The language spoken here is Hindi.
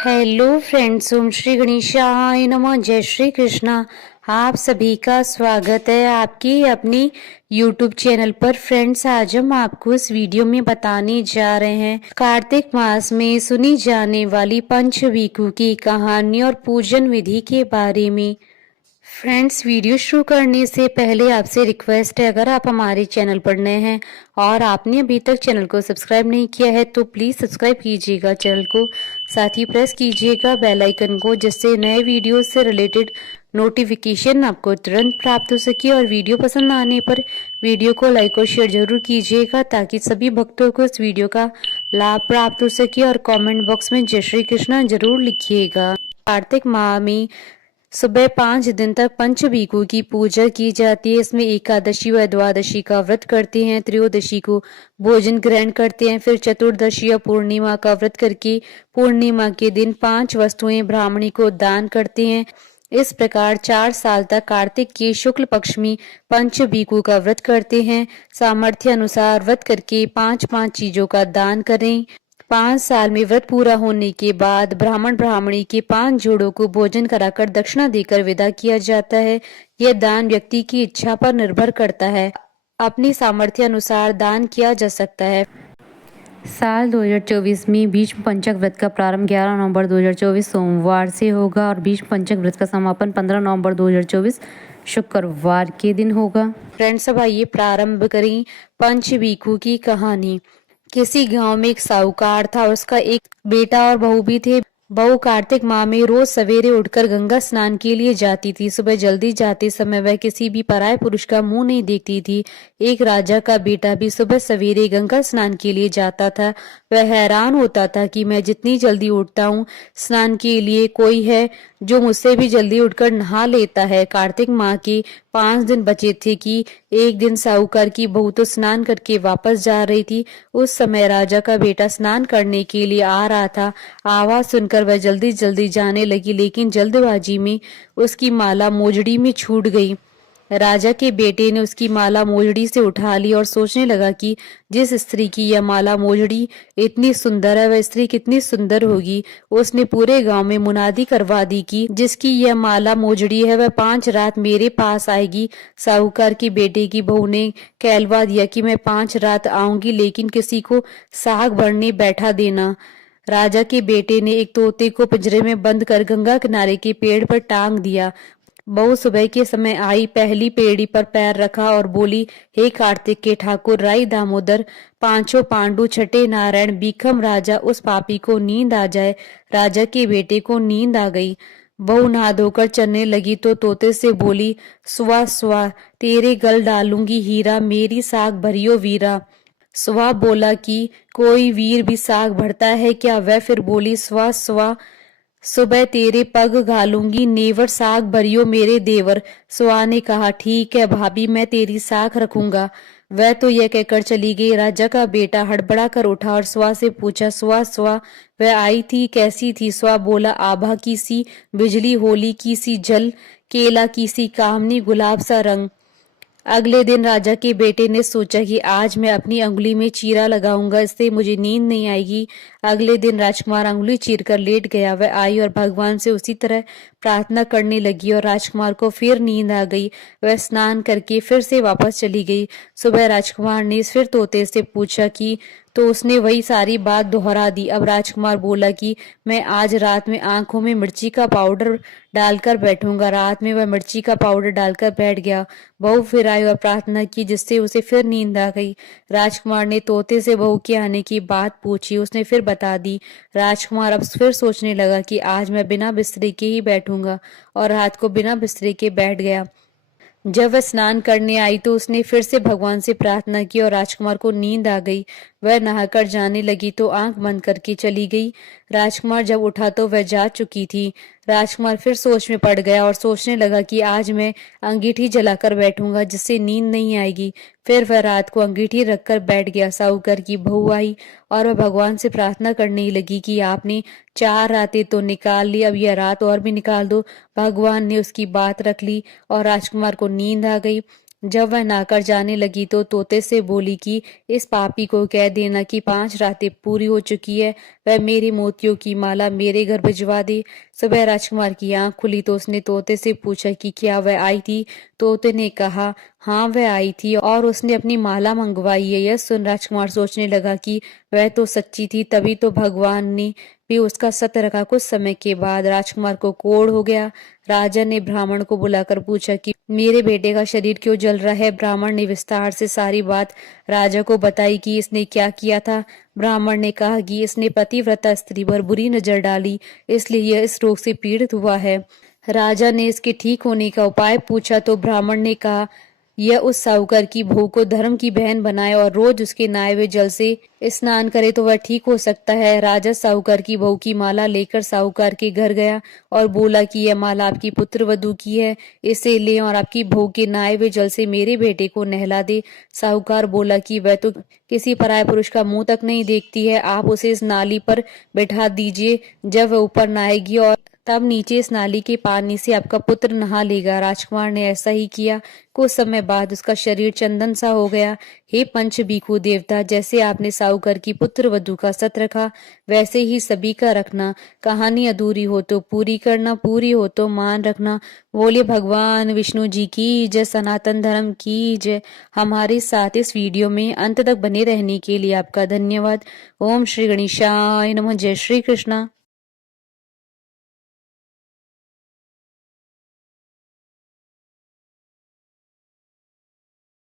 हेलो फ्रेंड्स, ओम श्री गणेशाय नमः। जय श्री कृष्णा। आप सभी का स्वागत है आपकी अपनी यूट्यूब चैनल पर। फ्रेंड्स, आज हम आपको इस वीडियो में बताने जा रहे हैं कार्तिक मास में सुनी जाने वाली पंचवीकु की कहानी और पूजन विधि के बारे में। फ्रेंड्स, वीडियो शुरू करने से पहले आपसे रिक्वेस्ट है, अगर आप हमारे चैनल पर नए हैं और आपने अभी तक चैनल को सब्सक्राइब नहीं किया है तो प्लीज़ सब्सक्राइब कीजिएगा चैनल को, साथ ही प्रेस कीजिएगा बेल आइकन को, जिससे नए वीडियो से रिलेटेड नोटिफिकेशन आपको तुरंत प्राप्त हो सके। और वीडियो पसंद आने पर वीडियो को लाइक और शेयर जरूर कीजिएगा ताकि सभी भक्तों को इस वीडियो का लाभ प्राप्त हो सके। और कमेंट बॉक्स में जय श्री कृष्णा जरूर लिखिएगा। कार्तिक माह में सुबह 5 दिन तक पंचवीकु की पूजा की जाती है। इसमें एकादशी व द्वादशी का व्रत करते हैं, त्रयोदशी को भोजन ग्रहण करते हैं, फिर चतुर्दशी या पूर्णिमा का व्रत करके पूर्णिमा के दिन 5 वस्तुएं ब्राह्मणी को दान करते हैं। इस प्रकार 4 साल तक कार्तिक के शुक्ल पक्ष में पंचवीकु का व्रत करते हैं। सामर्थ्य अनुसार व्रत करके 5-5 चीजों का दान करें। 5 साल में व्रत पूरा होने के बाद ब्राह्मण ब्राह्मणी के 5 जोड़ों को भोजन कराकर दक्षिणा देकर विदा किया जाता है। यह दान व्यक्ति की इच्छा पर निर्भर करता है, अपनी सामर्थ्य अनुसार दान किया जा सकता है। साल 2024 में भीष्म पंचक व्रत का प्रारंभ 11 नवंबर 2024 सोमवार से होगा और भीष्म पंचक व्रत का समापन 15 नवंबर 2024 शुक्रवार के दिन होगा। फ्रेंड्स, अब आइए प्रारंभ करें पंचवीकु की कहानी। किसी गांव में एक साहूकार था, उसका एक बेटा और बहू भी थे। बहू कार्तिक माह में रोज सवेरे उठकर गंगा स्नान के लिए जाती थी। सुबह जल्दी जाते समय वह किसी भी पराये पुरुष का मुंह नहीं देखती थी। एक राजा का बेटा भी सुबह सवेरे गंगा स्नान के लिए जाता था। वह हैरान होता था कि मैं जितनी जल्दी उठता हूँ स्नान के लिए, कोई है जो मुझसे भी जल्दी उठकर नहा लेता है। कार्तिक माह के 5 दिन बचे थे कि एक दिन साहूकार की बहू तो स्नान करके वापस जा रही थी। उस समय राजा का बेटा स्नान करने के लिए आ रहा था। आवाज सुनकर वह जल्दी जल्दी जाने लगी, लेकिन जल्दबाजी में उसकी माला मोजड़ी में छूट गई। राजा के बेटे ने उसकी माला मोजड़ी से उठा ली और सोचने लगा कि जिस स्त्री की यह माला मोजड़ी इतनी सुंदर है, वह स्त्री कितनी सुंदर होगी। उसने पूरे गांव में मुनादी करवा दी कि जिसकी यह माला मोजड़ी है वह 5 रात मेरे पास आएगी। साहूकार की बेटे की बहू ने कहलवा दिया कि मैं 5 रात आऊंगी, लेकिन किसी को साग भरने बैठा देना। राजा के बेटे ने एक तोते को पिंजरे में बंद कर गंगा किनारे के पेड़ पर टांग दिया। बहू सुबह के समय आई, पहली पेड़ी पर पैर रखा और बोली, हे कार्तिक के ठाकुर, राई दामोदर, पांचों पांडु, छठे नारायण, बीखम राजा, उस पापी को नींद आ जाए। राजा के बेटे को नींद आ गई। बहू नहा धोकर चलने लगी तो तोते से बोली, सुआ सुआ, तेरे गल डालूंगी हीरा, मेरी साग भरियो वीरा। सुआ बोला कि कोई वीर भी साग भरता है क्या? वह फिर बोली, सुआ सुआ, सुबह तेरे पग घालूंगी, नेवर साग भरियो मेरे देवर। सुआ ने कहा, ठीक है भाभी, मैं तेरी साख रखूंगा। वह तो यह कहकर चली गई। राजा का बेटा हड़बड़ा कर उठा और सुआ से पूछा, सुआ सुआ, वह आई थी, कैसी थी? सुआ बोला, आभा की सी बिजली, होली की सी जल, केला की सी कामनी, गुलाब सा रंग। अगले दिन राजा के बेटे ने सोचा कि आज मैं अपनी अंगुली में चीरा लगाऊंगा, इससे मुझे नींद नहीं आएगी। अगले दिन राजकुमार अंगुली चीर कर लेट गया। वह आई और भगवान से उसी तरह प्रार्थना करने लगी और राजकुमार को फिर नींद आ गई। वह स्नान करके फिर से वापस चली गई। सुबह राजकुमार ने फिर तोते से पूछा कि तो उसने वही सारी बात दोहरा दी। अब राजकुमार बोला कि मैं आज रात में आंखों में मिर्ची का पाउडर डालकर बैठूंगा। रात में वह मिर्ची का पाउडर डालकर बैठ गया। बहू फिर आई और प्रार्थना की, जिससे उसे फिर नींद आ गई। राजकुमार ने तोते से बहू के आने की बात पूछी, उसने फिर बता दी। राजकुमार अब फिर सोचने लगा कि आज मैं बिना बिस्तरे के ही बैठूंगा, और रात को बिना बिस्तरे के बैठ गया। जब वह स्नान करने आई तो उसने फिर से भगवान से प्रार्थना की और राजकुमार को नींद आ गई। वह नहाकर जाने लगी तो आंख बंद करके चली गई। राजकुमार जब उठा तो वह जा चुकी थी। राजकुमार फिर सोच में पड़ गया और सोचने लगा कि आज मैं अंगीठी जलाकर बैठूंगा, जिससे नींद नहीं आएगी। फिर वह रात को अंगीठी रखकर बैठ गया। साहूकार की बहू आई और वह भगवान से प्रार्थना करने लगी कि आपने 4 रातें तो निकाल ली, अब यह रात और भी निकाल दो। भगवान ने उसकी बात रख ली और राजकुमार को नींद आ गई। जब वह नहाकर जाने लगी तो तोते से बोली कि इस पापी को कह देना कि 5 रातें पूरी हो चुकी है, वह मेरी मोतियों की माला मेरे घर भिजवा दे। सुबह राजकुमार की आंख खुली तो उसने तोते से पूछा कि क्या वह आई थी। तोते ने कहा हाँ वह आई थी और उसने अपनी माला मंगवाई है। यह सुन राजकुमार सोचने लगा कि वह तो सच्ची थी, तभी तो भगवान ने भी उसका सत रखा। कुछ समय के बाद राजकुमार को कोढ़ हो गया। राजा ने ब्राह्मण को बुलाकर पूछा कि मेरे बेटे का शरीर क्यों जल रहा है। ब्राह्मण ने विस्तार से सारी बात राजा को बताई कि इसने क्या किया था। ब्राह्मण ने कहा कि इसने पतिव्रता स्त्री पर बुरी नजर डाली, इसलिए यह इस रोग से पीड़ित हुआ है। राजा ने इसके ठीक होने का उपाय पूछा तो ब्राह्मण ने कहा यह उस साहूकार की बहू को धर्म की बहन बनाए और रोज उसके नहाए हुए जल से स्नान करे तो वह ठीक हो सकता है। राजा साहूकार की बहू की माला लेकर साहूकार के घर गया और बोला कि यह माला आपकी पुत्र वधू की है, इसे ले और आपकी बहू के नहाए हुए जल से मेरे बेटे को नहला दे। साहूकार बोला कि वह तो किसी पराये पुरुष का मुंह तक नहीं देखती है, आप उसे इस नाली पर बैठा दीजिए। जब वह ऊपर नहाएगी और तब नीचे इस नाली के पानी से आपका पुत्र नहा लेगा। राजकुमार ने ऐसा ही किया। कुछ समय बाद उसका शरीर चंदन सा हो गया। हे पंच भिखु देवता, जैसे आपने साहूकार की पुत्र वधू का सत रखा, वैसे ही सभी का रखना। कहानी अधूरी हो तो पूरी करना, पूरी हो तो मान रखना। बोले भगवान विष्णु जी की जय, सनातन धर्म की जय। हमारे साथ इस वीडियो में अंत तक बने रहने के लिए आपका धन्यवाद। ओम श्री गणेशाय नमः। जय श्री कृष्णा।